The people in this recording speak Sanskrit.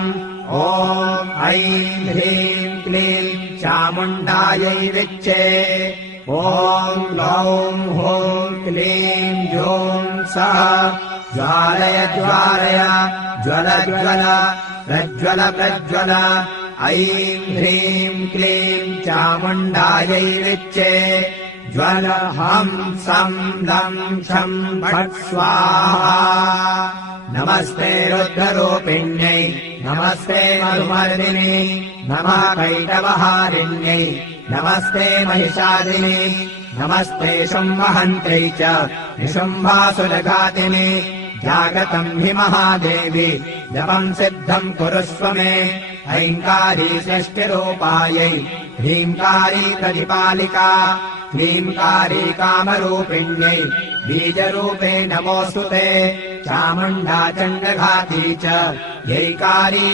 ॐ ऐं ह्रीं क्लीं चामुण्डायै विच्चे। ॐ लौं हूं क्लीं जूं सः ज्वालय ज्वालय ज्वल ज्वल प्रज्वल प्रज्वल। ऐं ह्रीं क्लीं चामुण्डायै विच्चे। ज्वल हं सं लं शं फट् स्वाहा। नमस्ते रुद्ररूपिण्यै नमस्ते मधुमर्दिने नमः कैटवहारिण्यै नमस्ते महिषादिने नमस्ते शुम्भहन्त्रै च निशुम्भासुरघातिने। जागतम् हि महादेवी जपम् सिद्धम् कुरुष्व मे। ऐङ्कारी षष्टिरूपायै ह्रीङ्कारी प्रतिपालिका क्लीङ्कारी कामरूपिण्यै बीजरूपे नमोऽस्तु ते। चामुण्डा चण्डघाती च यैकारी